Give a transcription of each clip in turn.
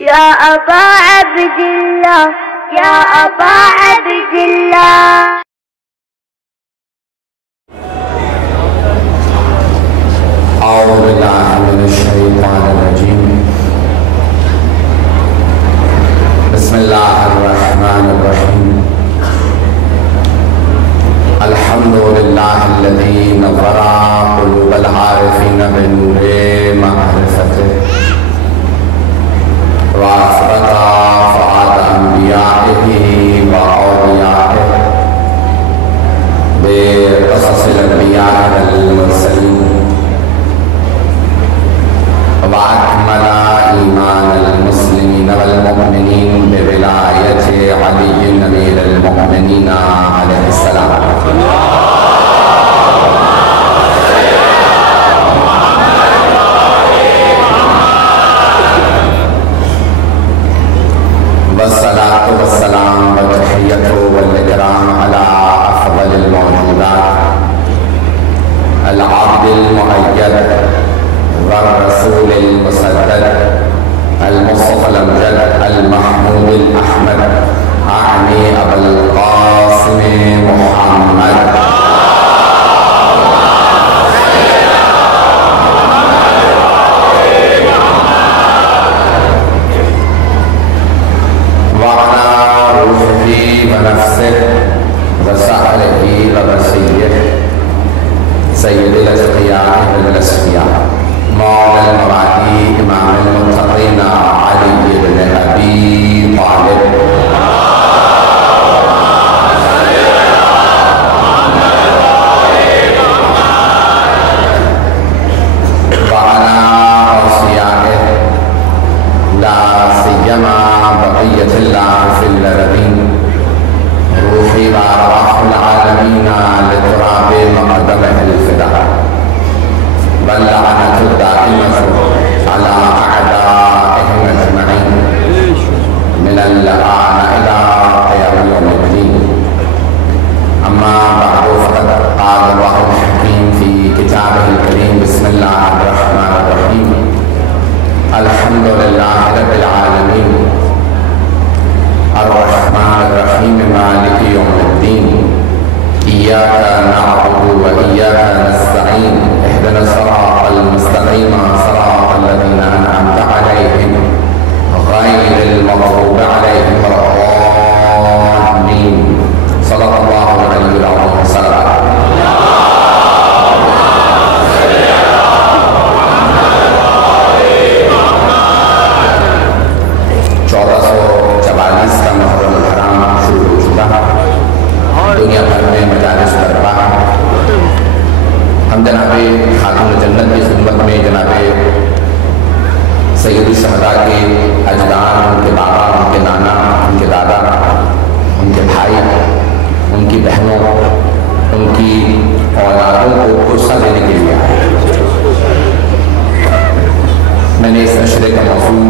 يا أبا عبد الله يا أبا عبد الله. أعوذ بالله من الشيطان الرجيم. بسم الله الرحمن الرحيم. الحمد لله الذي نظر قلوب العارفين بنور معرفته وأثبت فؤاد أنبيائه وأوليائه بقصص الأنبياء والمرسلين وأكمل إيمان المسلمين والمؤمنين بولاية علي أمير المؤمنين عليه السلام. والصلاة والسلام والتحية والإكرام على أفضل الموجودات العبد المؤيد والرسول المسدد المصطفى الأمجد المحمود الأحمد أعني أبا القاسم محمد وعلى روحه ونفسه وسعره وبشيره سيد الأتقياء والأسفياء مولى المبادئ إمام المتقين علي بن أبي طالب وعلى أوصيائه لا سيما بقية الله في الأرضين روحي وأرواح العالمين لتراب مقدمه الفداء واللعنة الدائمة على أعدائهم أجمعين من الآن إلى قيام يوم الدين. أما بعد فقد قال الله الحكيم في كتابه الكريم بسم الله الرحمن الرحيم الحمد لله رب العالمين الرحمن الرحيم مالك يوم الدين إياك نعبد وإياك نستعين اهدنا الصراط المستقيم صراط الذين أنعمت عليهم غير المغضوب عليهم ولا الضالين. صدق الله العلي العظيم. صلوات. 1444 کا محرم الحرام شروع ہو چکا ہے. دنیا بھر میں مجالس برپا ہے. ہم جناب خاتون جنت کی خدمت میں جناب سید الشہداء کے اجداد، ان کے بابا، ان کے نانا، ان کے دادا، ان کے بھائی، ان کی بہنوں، ان کی اولادوں کو پرسہ دینے کے لیے آئے. میں نے اس نشرے کا موضوع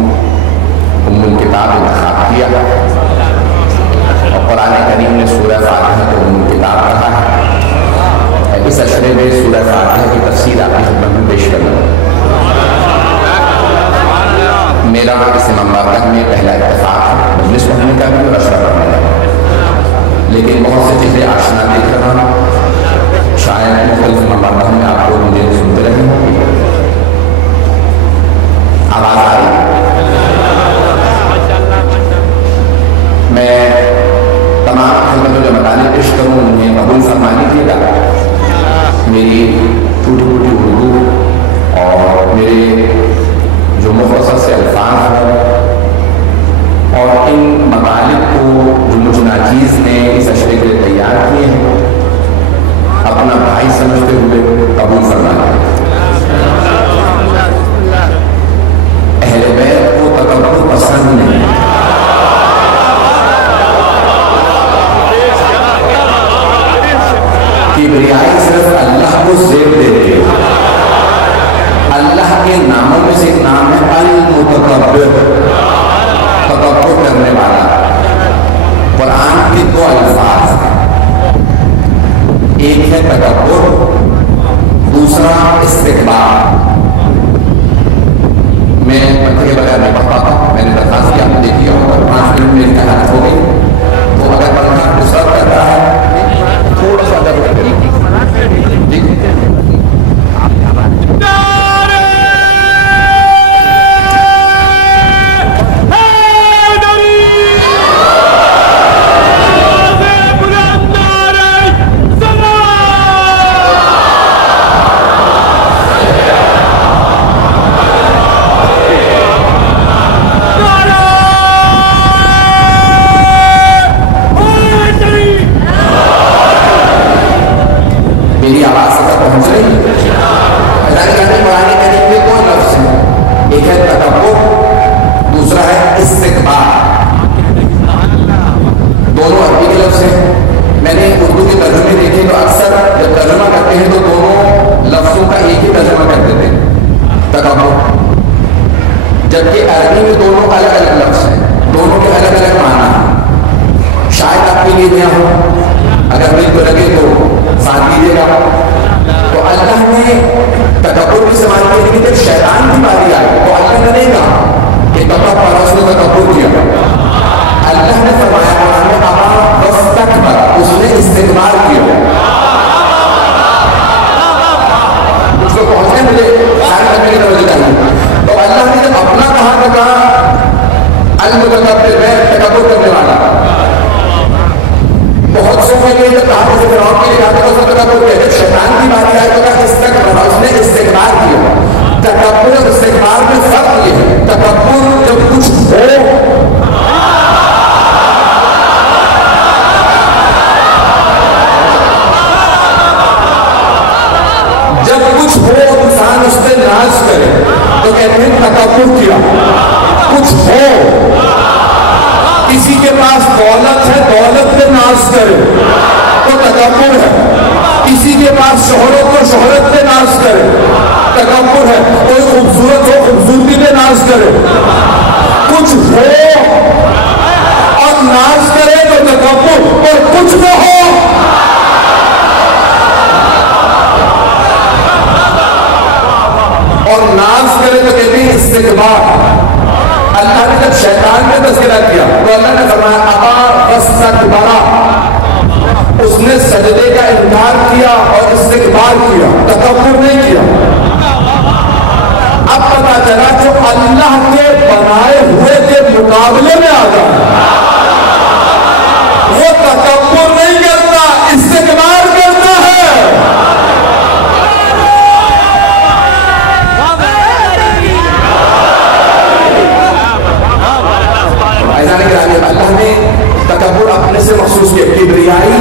ام الکتاب انتخاب کیا اور قرآن کریم نے سورہ فاتحہ کو ام الکتاب کہا ہے. اس اشرے میں سورہ فاتحہ کی تفسیر آپ کی خدمت میں پیش کروں. میرا اس امام بارگاہ میں پہلا اتفاق ہے مجلس پڑھنے کا بھی اور اشرا پڑھنے کا، لیکن بہت سی چیزیں آشنا دیکھ رہا ہوں. شاید مختلف امام بارگاہ میں آپ کو مجھے سنتے رہے ہوں. آواز آ رہی؟ میں تمام خدمت جو مطالب پیش کروں انہیں قبول فرما لیجیے گا. میری ٹوٹی ٹوٹی اردو اور میرے جو مختصر سے الفاظ ہیں اور ان مطالب کو جو مجھ ناچیز نے اس اشرے کے لیے تیار کیے ہیں اپنا بھائی سمجھتے ہوئے قبول فرما لیں. استکبار، دونوں عربی کے لفظ ہیں. میں نے اردو کے ترجمے دیکھے تو اکثر جب ترجمہ کرتے ہیں تو دونوں لفظوں کا ایک ہی ترجمہ کر دیتے ہیں، تکبر، جبکہ عربی میں دونوں الگ الگ لفظ ہیں، دونوں کے الگ الگ معنی ہیں. شاید آپ کے لیے نیا ہو، اگر دل کو لگے تو ساتھ دیجیے گا. تو اللہ نے تکبر کی سماج کے لیے جب شیطان کی باری آئی تو اللہ نے نہیں کہا کہ کپڑا پرست نے تکبر کیا. اللہ نے فرمایا قرآن میں ابا واستکبر، اس نے استکبار کیا. اس کو پہنچنے مجھے خیال کرنے کی توجہ چاہیے. تو اللہ نے جب اپنا کہا تو کہا المتکبر، میں تکبر کرنے والا. بہت سے ہیں جب کہا کہ فرعون کے لیے کہا تو اس نے تکبر کیا. جب شیطان کی باری آئی تو کہا استکبر، اس نے استکبار کیا. تکبر اور استکبار میں فرق یہ ہے، تکبر جب کچھ ہو، جب کچھ ہو انسان اس پہ ناز کرے تو کہتے ہیں تکبر کیا. کچھ ہو، کسی کے پاس دولت ہے، دولت پہ ناز کرے تو تکبر ہے. کسی کے پاس شہرت ہو، شہرت پہ ناز کرے تکبر ہے. کوئی خوبصورت ہو، خوبصورتی پہ ناز کرے. کچھ ہو اور ناز کرے تو تکبر، اور کچھ نہ ہو اور ناز کرے تو کہتے ہیں استکبار. اللہ نے جب شیطان کا تذکرہ کیا تو اللہ نے فرمایا ابا واستکبر، اس نے سجدے کا انکار کیا اور استکبار کیا، تکبر نہیں کیا. اب پتا چلا جو اللہ کے بنائے ہوئے کے مقابلے میں آ جائے وہ تکبر نہیں کرتا، استکبار کرتا ہے. اللہ نے تکبر اپنے سے محسوس کیا، کبریائی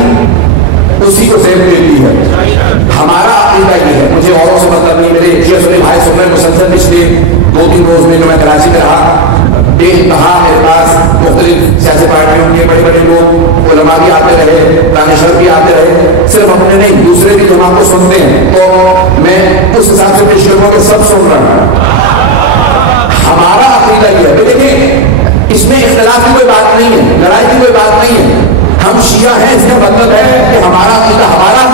اسی کو زیب دیتی ہے. ہمارا عقیدہ یہ ہے، مجھے اوروں سے مطلب نہیں، میرے شیخ سنی بھائی سن رہے مسلسل پچھلے 2-3 روز میں جو میں کراچی میں رہا، بے انتہا میرے پاس مختلف سیاسی پارٹیوں کے بڑے بڑے لوگ، علماء بھی آتے رہے، دانشور بھی آتے رہے، صرف اپنے نہیں دوسرے بھی جو آپ کو سنتے ہیں. تو میں اس حساب سے پیش کروں کہ سب سن رہا ہوں. ہمارا عقیدہ یہ ہے، دیکھیں اس میں اختلاف کی کوئی بات نہیں ہے، لڑائی کی کوئی بات نہیں ہے. ہم شیعہ ہیں اس کا مطلب ہے کہ ہمارا عقیدہ ہمارا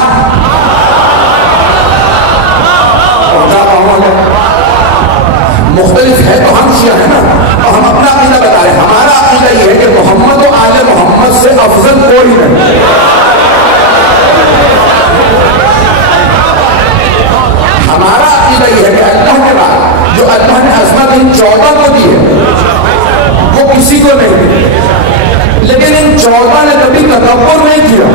مختلف ہے تو ہم شیعہ ہیں نا، اور ہم اپنا عقیدہ بتا رہے ہیں. ہمارا عقیدہ یہ ہے کہ محمد و آل محمد سے افضل کوئی نہیں. ہمارا عقیدہ یہ ہے کہ اللہ کے بعد جو اللہ نے عظمت ان 14 کو دی ہے وہ کسی کو نہیں دی، لیکن ان 14 نے کبھی تکبر نہیں کیا.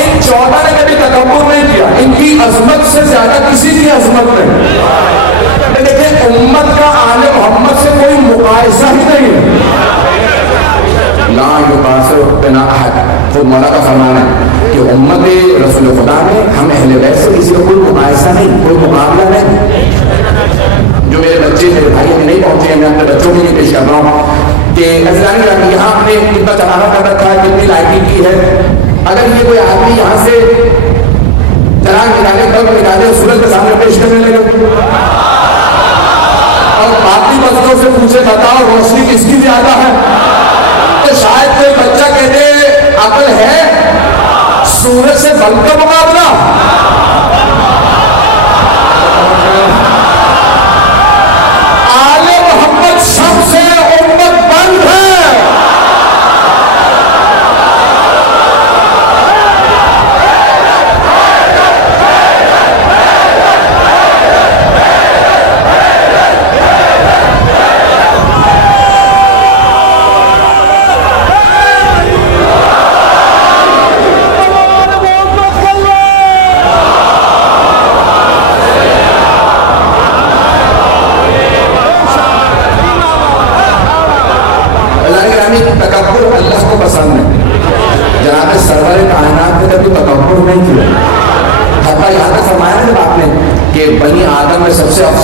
ان 14 نے کبھی تکبر نہیں کیا. ان کی عظمت سے زیادہ کسی کی عظمت نہیں. دیکھیں امت کا آل محمد سے کوئی مقایسہ ہی نہیں ہے. لا یقاسر بنا احد، خود مولا کا فرمانا ہے کہ امت رسول خدا میں ہم اہل بیت سے کسی کا کوئی مقایسہ نہیں، کوئی مقابلہ نہیں. جو میرے بچے میرے بھائی میں نہیں پہنچے ہیں، میں اپنے بچوں کے لیے پیش کر رہا ہوں کہ یہاں ہم نے کتنا چلانا کر رکھا ہے، کتنی لائٹنگ کی ہے. اگر یہ کوئی آدمی یہاں سے چراغ نکالے، بلب نکالے، سورج کے سامنے پیش کرنے لگے اور باقی بچوں سے پوچھے بتاؤ روشنی کس کی زیادہ ہے، تو شاید کوئی بچہ کہتے عقل ہے سورج سے بلب کا مقابلہ. آل محمد سب سے امت بند ہے.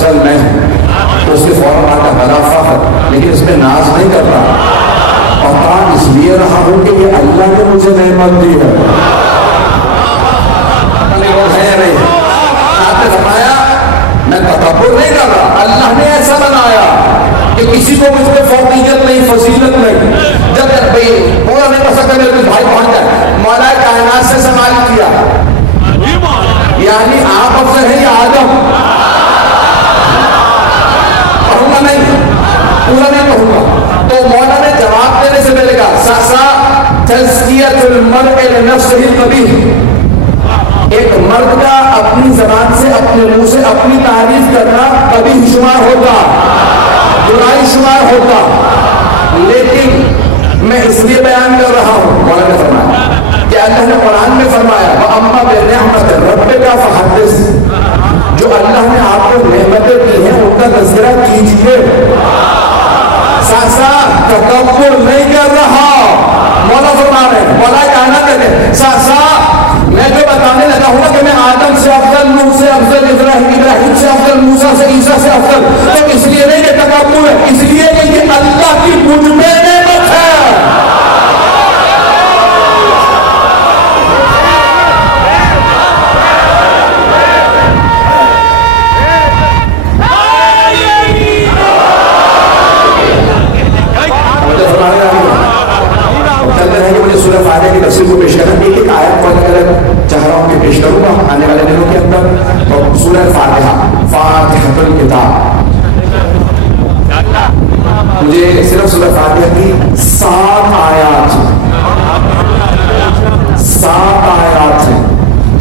افضل میں تو اس کے فوراً بعد کا بڑا فخر، لیکن اس میں ناز نہیں کرتا، اور کام اس لیے رہا ہوں کہ یہ اللہ نے مجھے نعمت دی ہے۔ نہیں، آپ نے فرمایا میں تکبر نہیں کر رہا، اللہ نے ایسا بنایا کہ کسی کو مجھ پہ فوقیت نہیں، فضیلت نہیں۔ جب بھائی پورا نہیں پڑھ سکتا، میرے کچھ بھائی پہنچ جائے، مولا کائنات سے سوال کیا یعنی آپ افضل ہیں یا آدم؟ پڑھوں گا نہیں، پورا نہیں پڑھوں گا۔ تو مولا نے جواب دینے سے پہلے کہا ساسا تزکیۃ المرء لنفسہ القبیح، ایک مرد کا اپنی زبان سے، اپنے منہ سے اپنی تعریف کرنا کبھی شمار ہوتا، برائی شمار ہوتا، لیکن میں اس لیے بیان کر رہا ہوں، مولا نے فرمایا کہ اللہ نے قرآن میں فرمایا وَأَمَّا بِنِعْمَةِ رَبِّكَ فَحَدِّثْ، جو اللہ نے آپ کو نعمتیں دی ہیں ان کا تذکرہ کیجیے۔ ساسا تکبر نہیں کر رہا، مولا فرما رہے ہیں، مولا کائنات کہتے ہیں ساسا میں جو بتانے لگا ہوں کہ میں آدم سے افضل، نوح سے افضل، ابراہیم سے افضل، موسیٰ سے، عیسیٰ سے افضل، تو اس لیے نہیں کہ تکبر ہے، اس لیے کہ یہ اللہ کی مجھ میں نعمت ہے۔ سورہ فاتحہ کی تفسیر کو پیش کرنا، ایک ایک آیت کو الگ الگ چاہ رہا ہوں کہ پیش کروں گا آنے والے دنوں کے اندر۔ تو سورہ فاتحہ، فاتحۃ الکتاب، مجھے صرف سورہ فاتحہ کی 7 آیات ہیں،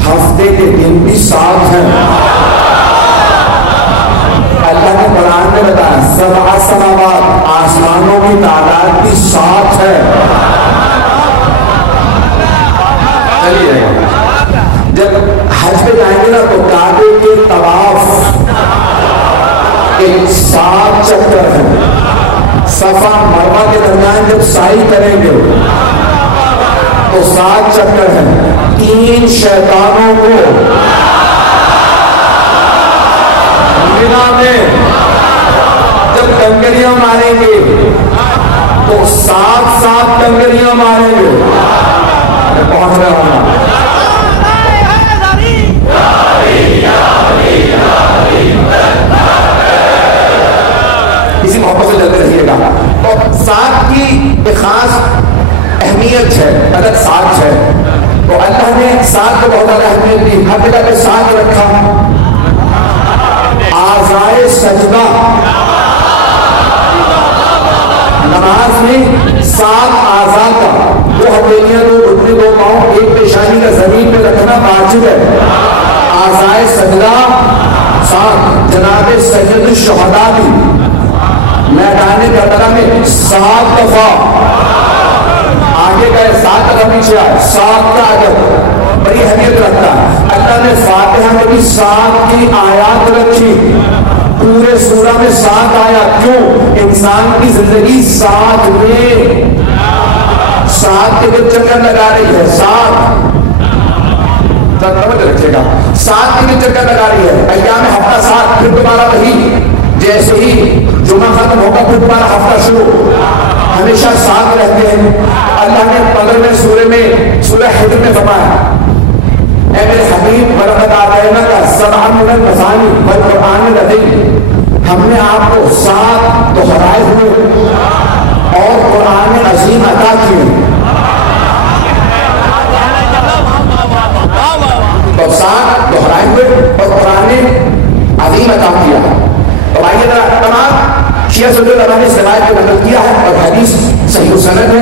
ہفتے کے دن بھی 7 ہیں۔ اللہ نے قرآن میں بتایا 7 سماوات، آسمانوں کی تعداد بھی 7 ہے۔ جب حج پہ جائیں گے نا تو کعبے کے طواف ایک 7 چکر ہے، صفا مروہ کے درمیان جب سعی کریں گے تو 7 چکر ہے۔ 3 شیطانوں کو مینا میں جب کنکریاں ماریں گے تو 7 کنکریاں ماریں گے۔ پہنچ رہا ہوں اسی محبت سے چلتے رہیے گا۔ تو 7 کی ایک خاص اہمیت ہے، عدد 7 ہے، تو اللہ نے 7 کو بہت زیادہ اہمیت دی، ہر جگہ پہ 7 رکھا۔ اعضائے سجدہ، نماز میں 7 اعضاء کا، 2 ہتھیلیاں، 2 گھٹنے، 2 پاؤں، 1 پیشانی کا زمین پہ رکھنا واجب ہے۔ اعضائے سجدہ 7، جناب سید الشہداء بھی میدان کربلا میں 7 دفعہ آگے گئے، 7 دفعہ پیچھے آئے، 7 کا عدد بڑی اہمیت رکھتا ہے۔ اللہ نے فاتحہ میں بھی 7 کی آیات رکھی، پورے سورہ میں 7 آیات۔ کیوں؟ انسان کی زندگی 7 میں 7 کے چکر لگا رہی ہے، 7 رکھے گا، 7 کے چکر لگا رہی ہے۔ ایام ہفتہ 7، پھر دوبارہ وہی، جیسے ہی جمعہ ختم ہوگا پھر دوبارہ ہفتہ شروع، ہمیشہ 7 رہتے ہیں۔ اللہ نے قدر میں سورہ حجر میں فرمایا اے میرے حبیب وَلَقَدْ آتَيْنَاكَ سَبْعًا مِنَ الْمَثَانِي وَالْقُرْآنِ الْعَظِيمِ، ہم نے آپ کو 7 دہرائے ہوئے اور قرآن عظیم عطا کیے۔ تو 7 دہرائے ہوئے اور قرآن عظیم عطا کیا۔ تو آئیے ذرا تمام شیعہ سنی علماء نے اس روایت کو نقل کیا ہے اور حدیث صحیح السند ہے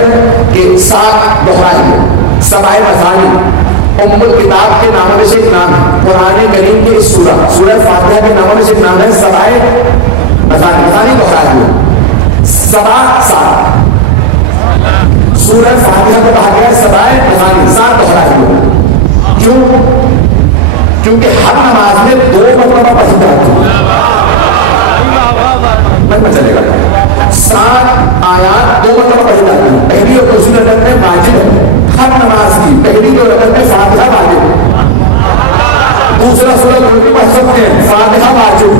کہ 7 دہرائے ہوئے، 7 مثانی ام الکتاب کے ناموں میں سے ایک نام ہے، قرآن کریم کے اس سورہ فاتحہ کے ناموں میں سے ایک نام ہے 7 مثانی دہرائے ہوئے، 7 سورہ فاتحہ کو کہا گیا 7 مثانی، 7 دہرائے ہوئے۔ کیوں؟ کیونکہ ہر نماز میں 2 مرتبہ پڑھی جاتی ہے، چلے گا 7 آیات 2 مرتبہ پڑھی جاتی ہیں۔ پہلی اور دوسری رکعت میں واجب ہے، ہر نماز کی پہلی 2 رکعت میں فاتحہ واجب ہے، دوسرا سورہ بھی پڑھ سکتے ہیں، فاتحہ واجب،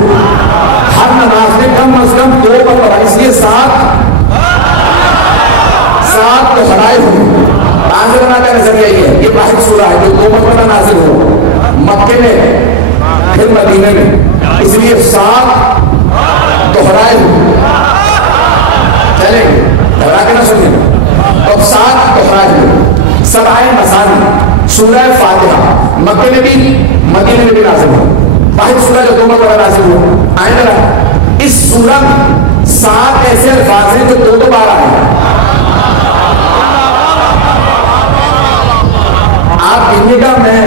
سبع مثانی سورہ فاتحہ مکے میں بھی مدینے میں بھی نازل ہو. واحد سورہ جو 2 مرتبہ نازل ہو. آئے ذرا اس سورہ میں 7 ایسے الفاظ ہیں جو 2 بار آئے ہیں. آپ کہیے گا میں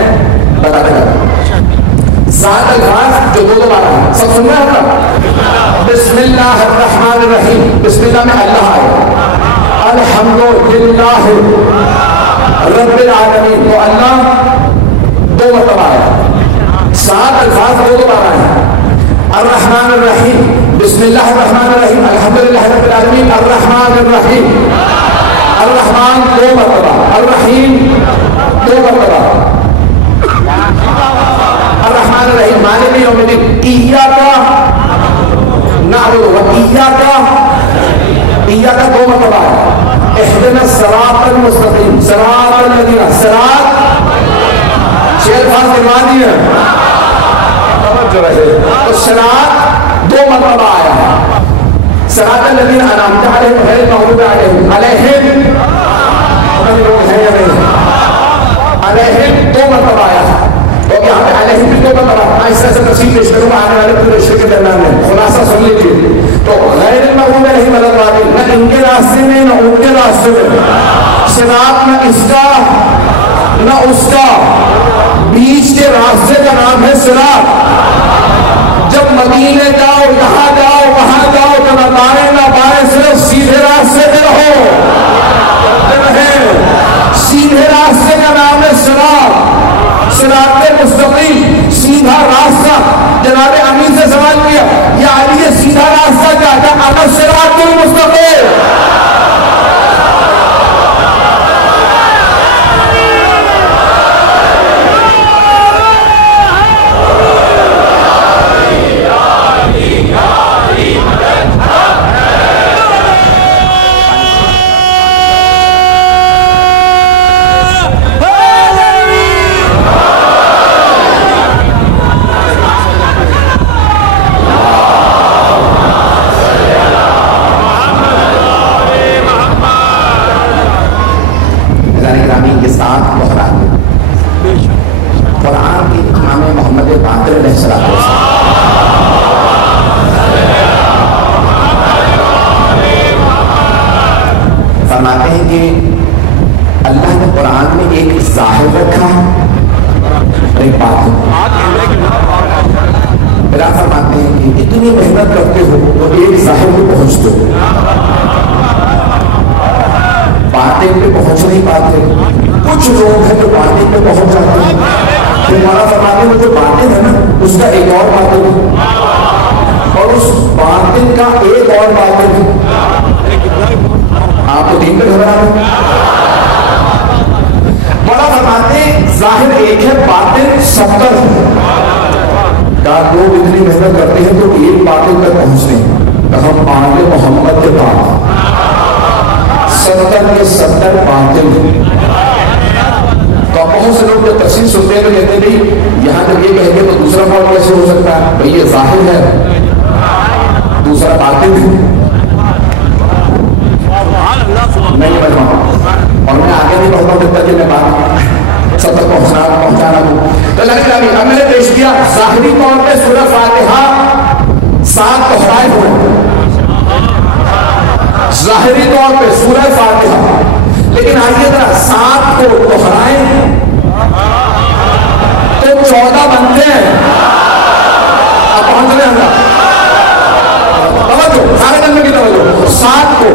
بتاتا ہوں 7 الفاظ جو 2 بار آئے ہیں. سب سن رہے ہیں آپ؟ بسم اللہ الرحمن الرحیم. بسم اللہ میں اللہ آئے. الحمدللہ رب العالمین تو اللہ 2 مرتبہ آیا. 7 الفاظ 2 بار آئے ہیں. الرحمن الرحیم بسم اللہ الرحمن الرحیم الحمدللہ رب العالمین الرحمن الرحیم. الرحمن 2 مرتبہ, الرحیم 2 مرتبہ. الرحمن الرحیم مالک یوم الدین ایاک نعبد و ایاک, ایاک 2 مرتبہ ہے. اهدنا الصراط المستقیم صراط الذین, صراط 6 الفاظ گنوا دیے توجہ رہے تو صراط 2 مرتبہ آیا ہے. صراط الذین انعمت علیہم غیر المغضوب علیہم, علیہم لوگ ہیں یا نہیں, علیہم 2 مرتبہ آیا ہے. تو یہاں پہ علیہم بھی 2 مرتبہ. میں اس طرح سے تفصیل پیش کروں گا آنے والے پورے عشرے کے درمیان میں. خلاصہ سن لیجیے. تو غیر المغضوب علیہم ولا الضالین, نہ ان کے راستے میں نہ ان کے راستے میں. صراط نہ اس کا نہ اس کا, بیچ کے راستے کا نام ہے صراط. جب مدینے جاؤ, یہاں جاؤ, وہاں جاؤ تو نہ دائیں نہ بائیں, صرف سیدھے راستے پہ رہو. سیدھے راستے کا نام ہے صراط. صراط مستقیم سیدھا راستہ. جناب امین سے سوال کیا یا علی یہ سیدھا راستہ کیا تھا؟ انا صراط المستقیم. قرآن کی امام محمد باقر علیہ السلام فرماتے ہیں کہ اللہ نے قرآن میں ایک ظاہر رکھا اور ایک باطن. پھر فرماتے ہیں کہ اتنی محنت کرتے ہو تو ایک ظاہر کو پہنچ دو, باطن پہ پہنچ نہیں پاتے. کچھ لوگ ہیں جو باطن پہ پہنچ جاتے ہیں. پھر ہمارا فرماتے ہیں جو باطن ہے نا اس کا ایک اور باطن ہے اور اس باطن کا ایک اور باطن ہے. آپ تو دین پہ گھبرا رہے ہیں. بڑا فرماتے ہیں ظاہر ایک ہے, باطن 70 ہے. کہا لوگ اتنی محنت کرتے ہیں تو ایک باطن تک پہنچتے ہیں. تو ہم آل محمد کے پاس 70 کے 70 باطن. تو بہت سے لوگ جب تفسیر سنتے ہیں تو کہتے ہیں بھائی یہاں جب یہ کہیں گے تو دوسرا قول کیسے ہو سکتا ہے؟ بھائی یہ ظاہر ہے, دوسرا باطن ہے. میں یہ بتاؤں اور میں آگے نہیں بڑھتا ہوں جب تک کہ میں بات سب تک پہنچانا ہوں. تو اللہ تعالیٰ اب میں نے پیش کیا ظاہری طور پہ سورہ فاتحہ 7 دہرائے ہوئے ظاہری طور پہ سورہ فاتحہ, لیکن آئیے ذرا 7 کو دہرائیں تو 14 بنتے ہیں. آپ پہنچ رہے ہیں توجہ, سارے جنم کی توجہ. 7 کو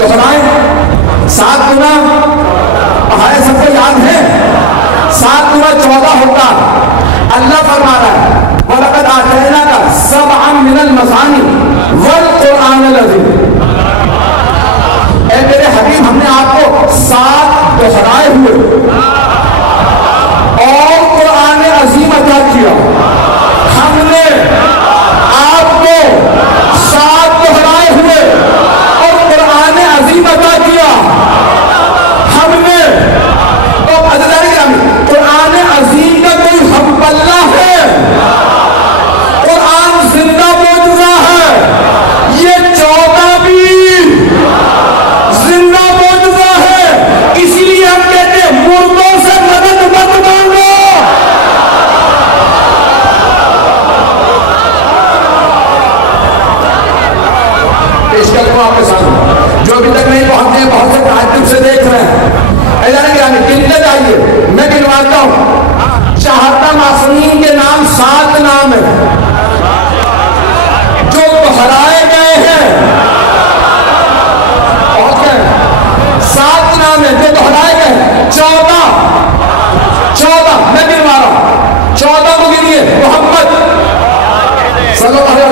دہرائیں, 7 گنا ہمارے سب کو یاد ہے 7 گنا 14 ہوتا. اللہ فرما رہا ہے وَلَقَدْ آتَيْنَاكَ سَبْعًا مِنَ الْمَثَانِي وَالْقُرْآنِ الْعَظِيمِ. اے میرے حبیب ہم نے آپ کو 7 دہرائے ہوئے اور قرآن عظیم عطا کیا. ہم نے آپ کو 7 دہرائے ہوئے اور قرآن عظیم عطا کیا. ہم نے تو قرآن عظیم کا کوئی ہم پلہ ہے, قرآن زندہ موجودہ ہے. یہ 14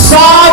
7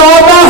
14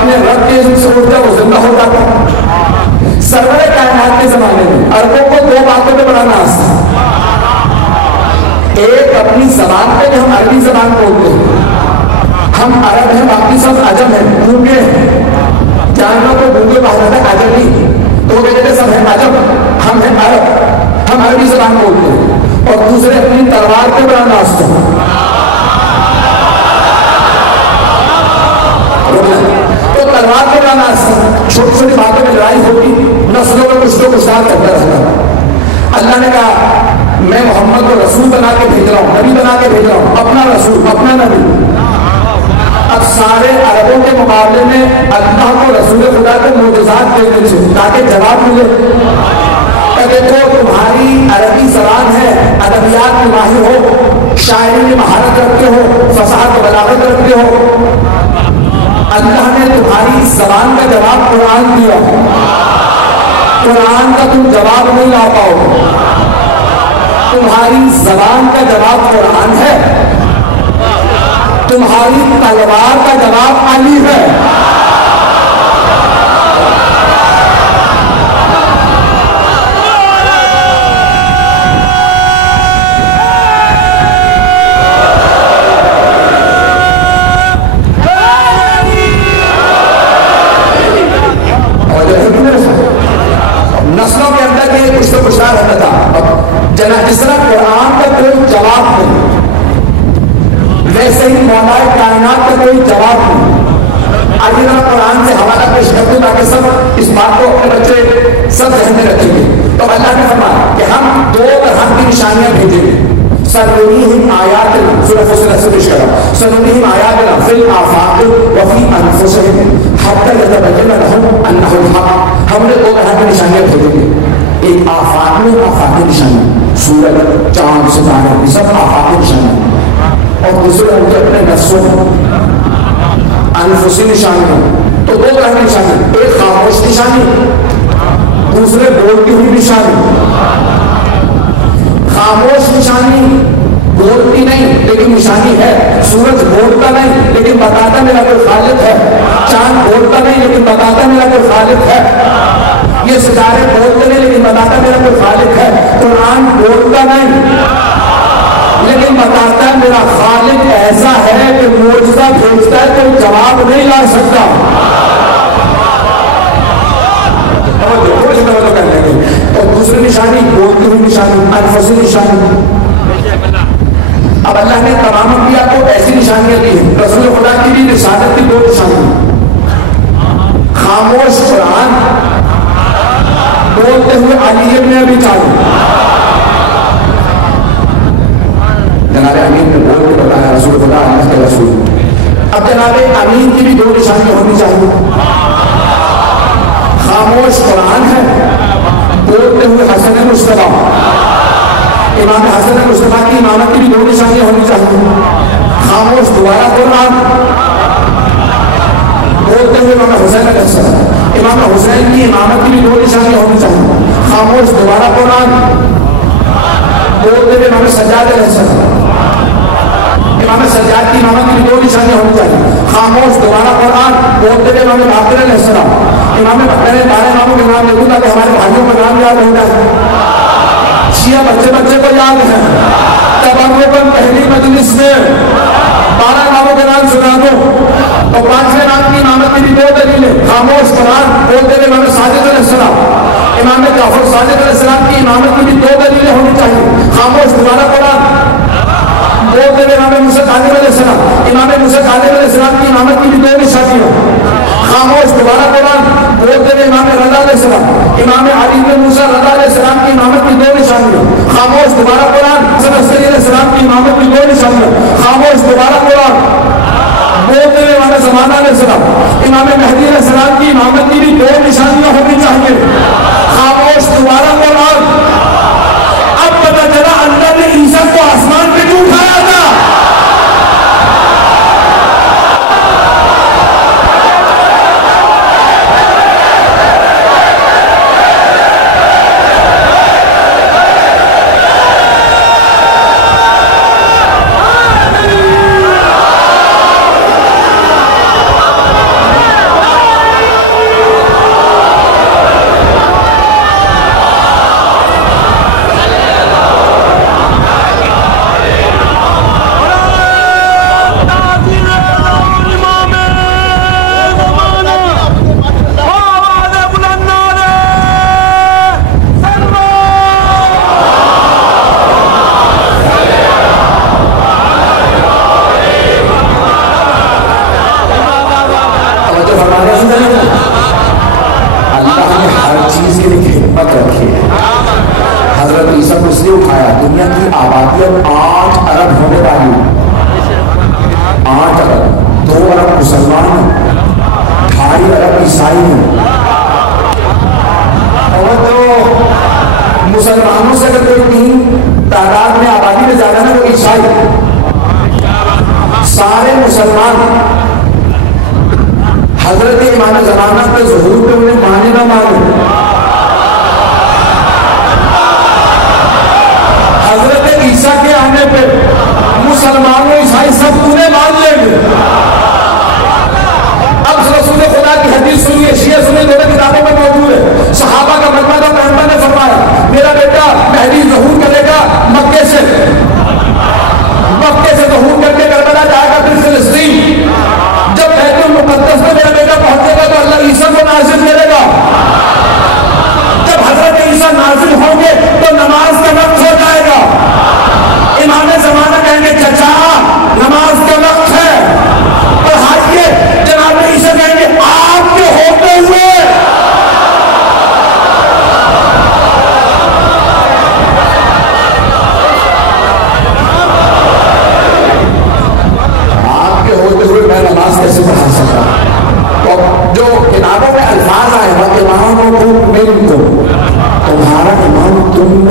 اپنے رب کے اسم سے اٹھتا ہے وہ زندہ ہو جاتا ہے. سرور کائنات کے زمانے میں عربوں کو دو باتوں پہ بڑا ناز تھا. ایک اپنی زبان پہ کہ ہم عربی زبان بولتے ہیں, ہم عرب ہیں باقی سب عجم ہیں, گونگے ہیں. جانوروں کو گونگے کہا جاتا ہے, عجم نہیں. تو وہ کہتے سب ہیں عجم, ہم ہیں عرب, ہم عربی زبان بولتے ہیں. اور دوسرے اپنی تلوار پہ بڑا ناز تھا. تو تلوار پہ بڑا ناز تھا. چھوٹی چھوٹی باتوں میں لڑائی ہوگی, نسلوں میں کچھ لوگ اشتہار کرتا رہتا. اللہ نے کہا میں محمد کو رسول بنا کے بھیج رہا ہوں, نبی بنا کے بھیج رہا ہوں, اپنا رسول اپنا نبی. اب سارے عربوں کے مقابلے میں اللہ کو رسول خدا کو معجزات دینے سے تاکہ جواب ملے. دیکھو تمہاری عربی زبان ہے, ادبیات میں ماہر ہو, شاعری میں مہارت رکھتے ہو, فصاحت و بلاغت رکھتے ہو. اللہ نے تمہاری زبان کا جواب قرآن دیا. قرآن کا تم جواب نہیں لا پاؤ. تمہاری زبان کا جواب قرآن ہے, تمہاری تلوار کا جواب علی ہے. نسلوں کے اندر یہ کچھ تو کچھ رہتا تھا. جس طرح قرآن کا کوئی جواب نہیں, ویسے ہی مولا کائنات کا کوئی جواب نہیں. آج میں قرآن سے حوالہ پیش کر دوں تاکہ سب اس بات کو اپنے بچے سب ذہن میں رکھیں گے. تو اللہ نے فرمایا کہ ہم دو طرح کی نشانیاں بھیجیں گے. سنريهم آياتنا سورة فصلت سے پیش کرا, سنريهم آياتنا في الآفاق وفي أنفسهم حتى يتبين لهم أنه الحق. ہم نے دو طرح کی نشانیاں بھیجیں گے. ایک آفاق میں آفاق کی نشانی, سورج چاند ستارے یہ سب آفاق کی نشانی, اور دوسرے ان کے اپنے نفسوں انفسی نشانی. تو دو طرح کی نشانی, ایک خاموش نشانی, دوسرے بولتی ہوئی نشانی. خاموش نشانی بولتی نہیں لیکن نشانی ہے. سورج بولتا نہیں لیکن بتاتا میرا کوئی خالق ہے. چاند بولتا نہیں لیکن بتاتا میرا کوئی خالق ہے. یہ ستارے بولتے نہیں لیکن بتاتا میرا کوئی خالق ہے. قرآن بولتا نہیں لیکن بتاتا ہے میرا خالق ایسا ہے کہ معجزہ بھیجتا ہے کوئی جواب نہیں لا سکتا. اور دوسری نشانی بولتی ہوئی نشانی, انفسی نشانی. اب اللہ نے تمام انبیاء کو ایسی نشانیاں دی ہیں. رسول خدا کی بھی رسالت کی دو نشانی, خاموش قرآن, بولتے ہوئے علی ابن ابی طالب. جناب امین نے بول کے بتایا رسول خدا اللہ کے رسول. اب جناب امین کی بھی دو نشانیاں ہونی چاہیے. خاموش قرآن ہے, بولتے ہوئے حسن مصطفیٰ. امام حسن مصطفیٰ کی امامت کی بھی دو نشانیاں ہونی چاہیے. خاموش دوبارہ قرآن, بولتے ہوئے امام حسین علیہ السلام. امام حسین کی امامت کی بھی دو نشانیاں ہونی چاہیے. خاموش دوبارہ قرآن, بولتے ہوئے امام سجاد علیہ السلام. امام سجاد کی امامت کی بھی دو نشانیاں ہونی چاہیے. خاموش دوبارہ قرآن, بولتے ہوئے امام باقر علیہ السلام. امام بکر نے 12 اماموں کے نام لکھوں تاکہ ہمارے بھائیوں کا نام یاد ہو جائے. شیعہ بچے بچے کو یاد ہے, تبرکاً پہلی مجلس میں 12 اماموں کے نام سنا دو. اور 5ویں امام کی امامت کی بھی دو دلیلیں. خاموش قرآن, بولتے ہوئے امام صادق علیہ السلام. امام جعفر صادق علیہ السلام کی امامت کی بھی دو دلیلیں ہونی چاہیے. خاموش دوبارہ قرآن, بولتے ہوئے امام موسیٰ کاظم علیہ السلام. امام موسیٰ کاظم علیہ السلام کی امامت کی بھی دو نشانیاں. خاموش دوبارہ قرآن, بولتے ہوئے امام رضا علیہ السلام. امام علی بن موسیٰ رضا علیہ السلام کی امامت کی دو نشانیاں. خاموش دوبارہ قرآن, حسن عسکری علیہ السلام کی امامت کی دو نشانیاں. خاموش دوبارہ قرآن, بولتے ہوئے امام زمانہ علیہ السلام. امام مہدی علیہ السلام کی امامت کی بھی دو نشانیاں ہونی چاہیے. خاموش دوبارہ قرآن. اب پتہ چلا اللہ نے عیسیٰ کو آسمان پہ کیوں اٹھایا تھا.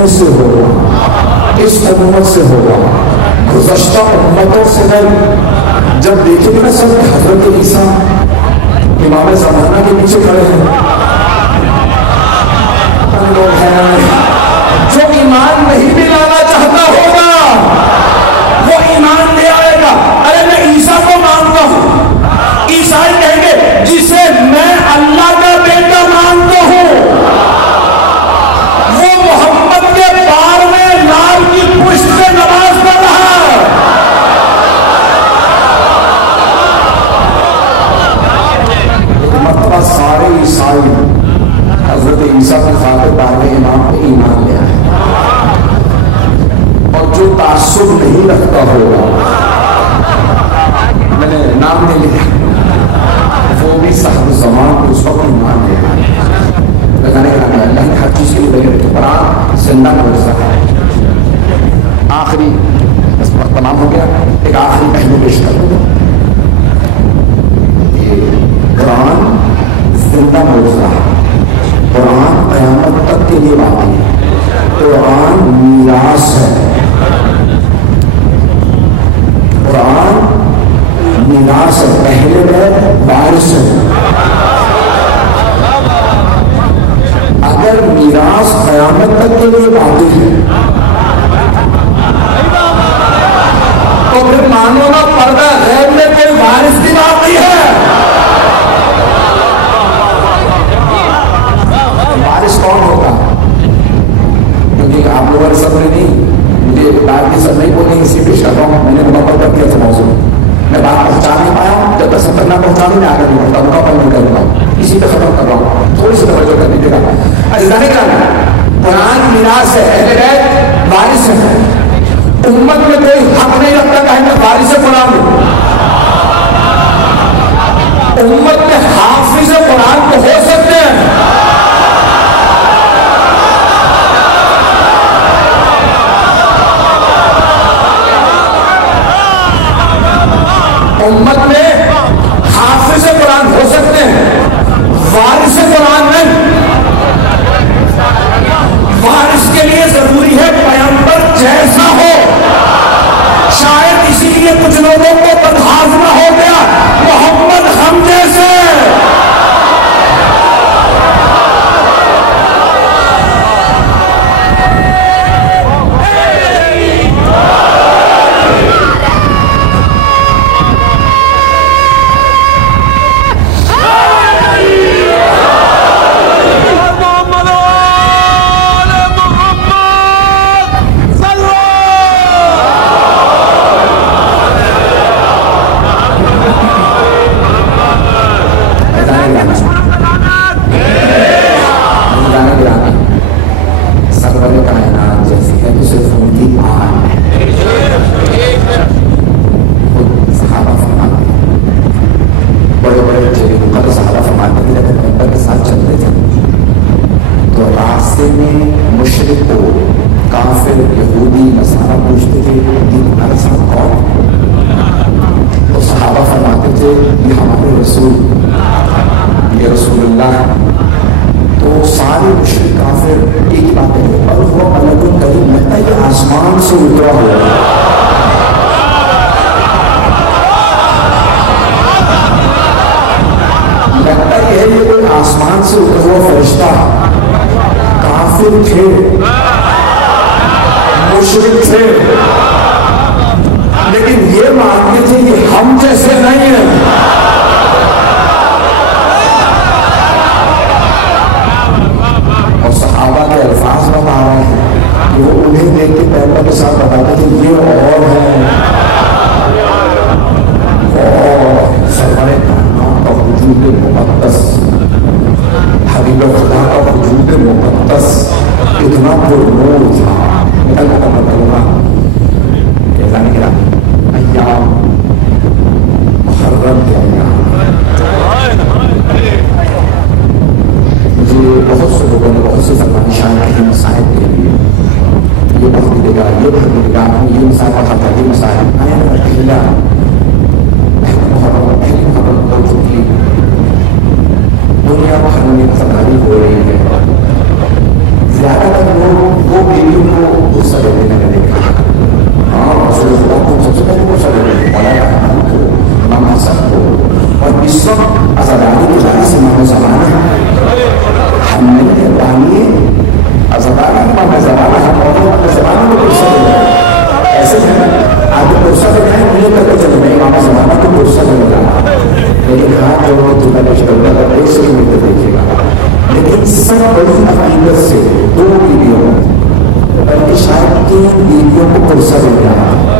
سے ہوگا، اس امت سے ہوگا، گزشتہ امتوں سے نہیں۔ جب دیکھیں گے نا سب حضرت عیسیٰ امام زمانہ کے پیچھے کھڑے ہیں، لوگ ہیں جو ایمان نہیں بھی لانا چاہتا ہوگا وہ ایمان لے آئے گا۔ ارے میں عیسیٰ کو مانتا ہوں، عیسائی کہیں گے جسے میں اللہ کا بیٹا مانتا ہوں وہ محمد کے بار میں لال کی پشت پہ نماز پڑھ رہا ہے۔ ایک مرتبہ سارے عیسائی حضرت عیسیٰ کی خاطر پہلے امام پہ ایمان لے آئے، اور جو تعصب نہیں رکھتا ہوگا، میں نے نام نہیں لیا، وہ بھی صاحب زمان کو اس وقت ایمان لے آئے۔ بتانے کا نام اللہ نے ہر چیز کے لیے دلیل رکھی، قرآن زندہ معجزہ ہے۔ آخری بس تمام ہو گیا، ایک آخری پہلو پیش کر دوں، قرآن زندہ معجزہ ہے، قرآن قیامت تک کے لیے باقی ہے، قرآن میراث ہے، قرآن میراث ہے، پہلے میں وارث ہے۔ اگر میراث قیامت تک کے لیے باقی ہے تو پھر مانو نا پردہ غیب میں کوئی وارث بھی باقی ہے۔ کون ہوگا؟ کیونکہ آپ لوگوں نے سب نے نہیں، مجھے بات کی سب نہیں بولیں، اسی پیش کر رہا ہوں، میں نے مکمل کر دیا تھا موضوع، میں بات پہنچا نہیں پایا، جب تک سفر نہ پہنچا دوں میں آگے نہیں بڑھتا، مکمل نہیں کر رہا ہوں، اسی پہ ختم کر رہا ہوں، تھوڑی سی توجہ کر دیجیے گا۔ عزیزان کرام، قرآن میراث ہے، اہل بیت وارث ہے، امت میں کوئی حق نہیں رکھتا کہ میں وارث قرآن ہوں، امت میں حافظ قرآن تو ہو سکتے ہیں، امت میں حافظ قرآن ہو سکتے ہیں، وارث قرآن نہیں۔ وارث کے لیے ضروری ہے پیغمبر جیسا ہو، شاید اسی لیے کچھ لوگوں کو بدہاضمہ ہو گیا، محمد ہم جیسے۔ دنیا بھر میں سرداری ہو رہی ہے، زیادہ تر لوگ وہ ویڈیو کہانی ہے اور زمانہ ہمارا زمانہ ہم اپنے زمانے کو پرسہ دے رہے ہیں ایسے ہے آپ کو پرسہ دے رہے ہیں مجھے کر کے چلے نہیں ہمارا زمانہ کو پرسہ دے رہا لیکن ہاتھ جو ہے جتنا نشتر ہوگا تو ایسے ہی ملتے دیکھے گا لیکن سب بڑی عقیدت سے 2 بیویوں بلکہ شاید 3 بیویوں کو پرسہ دے رہا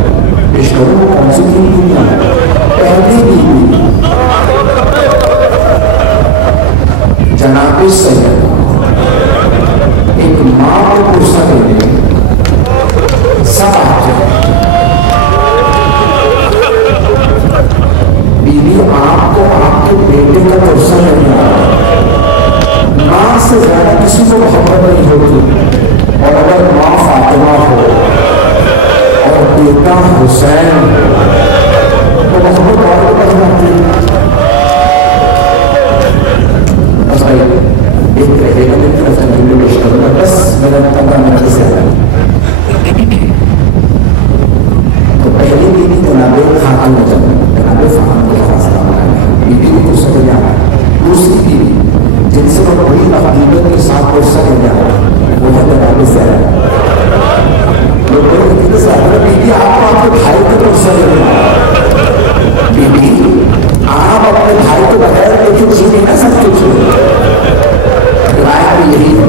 پیش کروں کون سی 3 بیویاں پہلی بیوی جناب سید ایک ماں کو پرسہ دینے سب آتے ہیں بیوی آپ کو آپ کے بیٹے کا پرسہ نہیں آتا ماں سے زیادہ کسی کو محبت نہیں ہوتی اور اگر ماں فاطمہ ہو اور بیٹا حسین تو محبت اور بڑھ جاتی ہے بس بھائی ایک رہے گا میری طرف سے جملے پیش کروں گا بس میرا 15 منٹ سے آیا تو پہلی بیوی جناب خاتون جناب فاطمہ کو سلام علیہ بیوی کو پرسہ دے رہا دوسری بیوی جن سے وہ بڑی عقیدت کے ساتھ پرسہ دے رہا وہ ہے جناب زینب لوگ بڑے عقیدت سے حضرت بیوی آپ کو آپ کے بھائی کو پرسہ دے رہا بیوی آپ اپنے بھائی کو بغیر دیکھے جی نہیں نہ سکتے تھے روایت بھی یہی ہے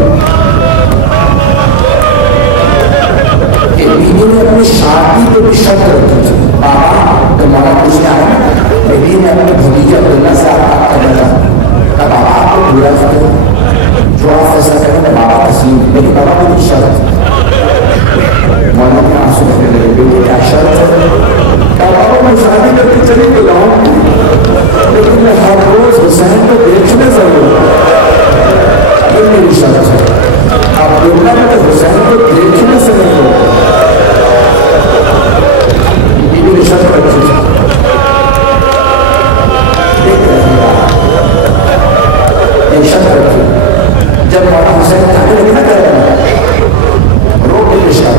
کہ بیوی نے اپنی شادی پہ بھی شرط رکھی تھی بابا تو مولا پوچھنے آئے بیوی نے اپنے بھتیجے عبداللہ سے آپ کرنا چاہتا بابا آپ کو برا کریں جو آپ فیصلہ کریں میں بابا تسلیم لیکن بابا کو بھی شرط مولا نے آنسو بہنے لگے بیٹے کیا شرط ہے بابا میں شادی کر کے چلی تو لاؤں لیکن میں ہر روز حسین کو دیکھنے ضرور یہ میری شرط ہے اب دنیا میں حسین کو دیکھنے سے نہیں ہو یہ میری شرط رکھی دیکھ رہے ایک شرط رکھی جب مولا حسین کھانے لگے نہ کرے رو کے رشتہ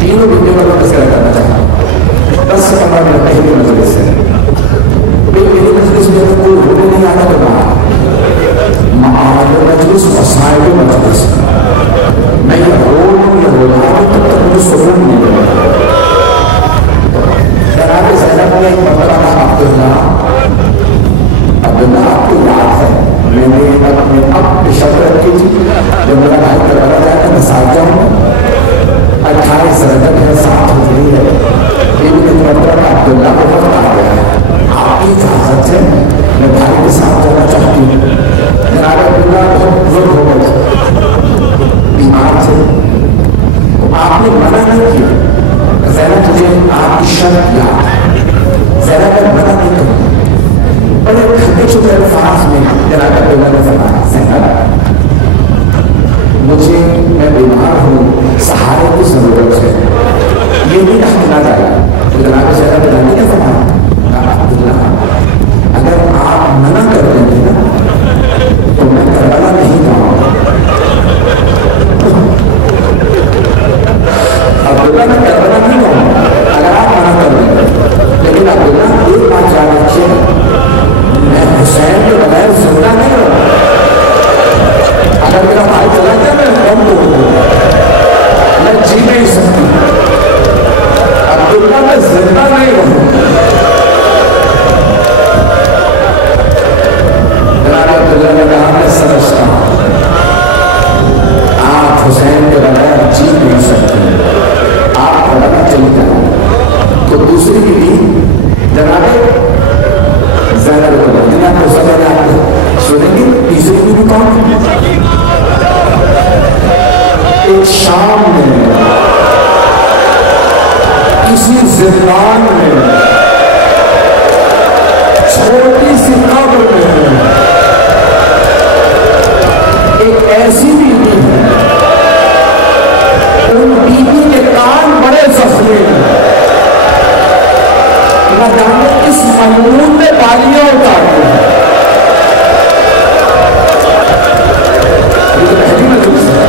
تینوں بیویوں کا تذکرہ کرنا چاہتا 10 سے 15 منٹ پہلے مجلس سے میری مجلس میں کوئی رونے نہیں آتا تو معاہد مجلس مسائل مجلس میں یہ رول یہ رول تب تک مجھے سکون نہیں ملے جناب زینب نے ایک مرتبہ عبداللہ آپ کو یاد ہے میں نے اپنے اب پہ شرط رکھی تھی جب میرا بھائی کروانا جائے کہ میں ساتھ جاؤں 28 رجب ہے 7 ہجری ہے یہ بھی مرتبہ عبداللہ کو وقت آ گیا ہے آپ کی اجازت ہے میں بھائی کے ساتھ جانا چاہتی ہوں جناب عبداللہ بہت بزرگ ہو گئے بیمار تھے تو آپ نے منع نہیں کیا زینب تجھے آپ کی شرط یاد ہے زینب نے منع نہیں کیا بڑے کھٹے چھوٹے الفاظ میں جناب عبداللہ نے فرمایا زینب مجھے میں بیمار ہوں سہارے کی ضرورت ہے یہ بھی رکھنا چاہیے تو جناب زینب نے کیا فرمایا عبداللہ اگر آپ منع کر دیں گے نا تو میں کربلا نہیں جاؤں عبداللہ میں کربلا نہیں جاؤں اگر آپ منع کر دیں گے لیکن عبداللہ ایک بات یاد رکھیے میں حسین کے بغیر زندہ نہیں ہوں اگر میرا بھائی چلا گیا میں غم ہوں میں جی نہیں سکتی عبداللہ میں زندہ نہیں ہوں عبداللہ نے کہا میں سمجھتا ہوں آپ حسین کے بغیر جی نہیں سکتے آپ پڑھنا چلی جائیں تو دوسری بیوی جناب زینب کو جناب کو سمجھ آپ سنیں گے تیسری بیوی کون ایک شام میں کسی زندان میں چھوٹی سی قبر میں ایک ایسی بیوی ہے ان بیوی کے کان بڑے زخمی ہیں نہ جانے اس مجنون نے بالیاں اتار دی یہ تو پہلی مجلس ہے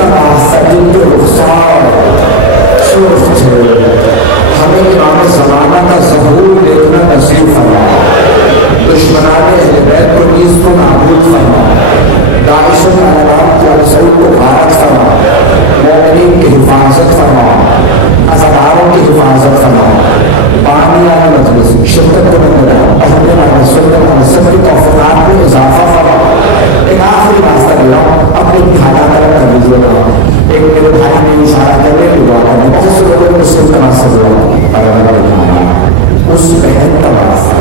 کا راستہ جن کے رخسار سرخ تھے، ہمیں امام زمانہ کا ظہور دیکھنا نصیب فرما، دشمنان اہل بیت کو نیز کو نابود فرما، داعش و اعلام کے رسول کو غارت فرما، مومنین کی حفاظت فرما، عزاداروں کی حفاظت فرما، بانیان مجلس شرکت کرنے اہل سنت سب کی توفیقات میں اضافہ فرما۔ ایک آخری راستہ دیا اپنی کھانا طرف کر لیجیے، ایک میرے بھائی نے اشارہ کرنے کی دعا کرنے، بہت سے لوگوں نے مسلم کا راستہ دیا، اس بہن کا راستہ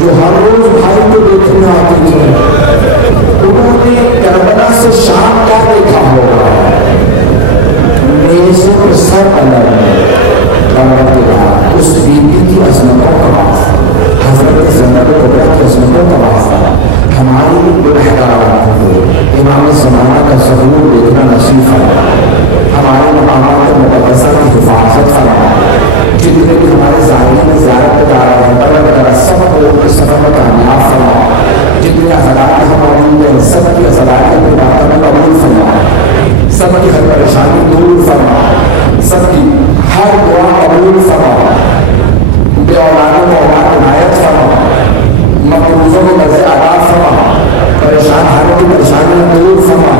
جو ہر روز بھائی کو دیکھنے آتی تھی، انہوں نے کربلا سے شام کا دیکھا ہوگا، میرے سے سر الگ اس بیوی کی عظمتوں کا واسطہ، حضرت زینب کبریٰ کی عظمتوں کا واسطہ، ہماری گنہگاروں کو امام زمانہ کا ظہور دیکھنا نصیب فرما، ہمارے مقامات مقدسہ کی حفاظت فرما، جتنے بھی ہمارے زائرین زیارت پہ جا رہے ہیں طلب وغیرہ سب کو ان کے سفر میں کامیاب فرما، جتنے عزلات ہم موجود ہیں سب کی عزلات اپنی باتوں میں قبول فرما، سب کی ہر پریشانی دور فرما، سب کی ہر دعا قبول فرما، بے اولادوں کو اولاد عنایت فرما، مقروضوں کو قرض ادا فرما، پریشان حالوں کی پریشانیاں دور فرما،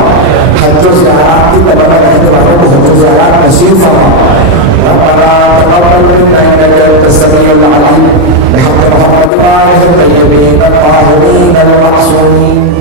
حج و زیارات کی تمنا رہنے والوں کو حج و زیارات نصیب فرما۔ ربنا تقبل منا انك انت السميع العليم بحق محمد وآله الطيبين الطاهرين المعصومين۔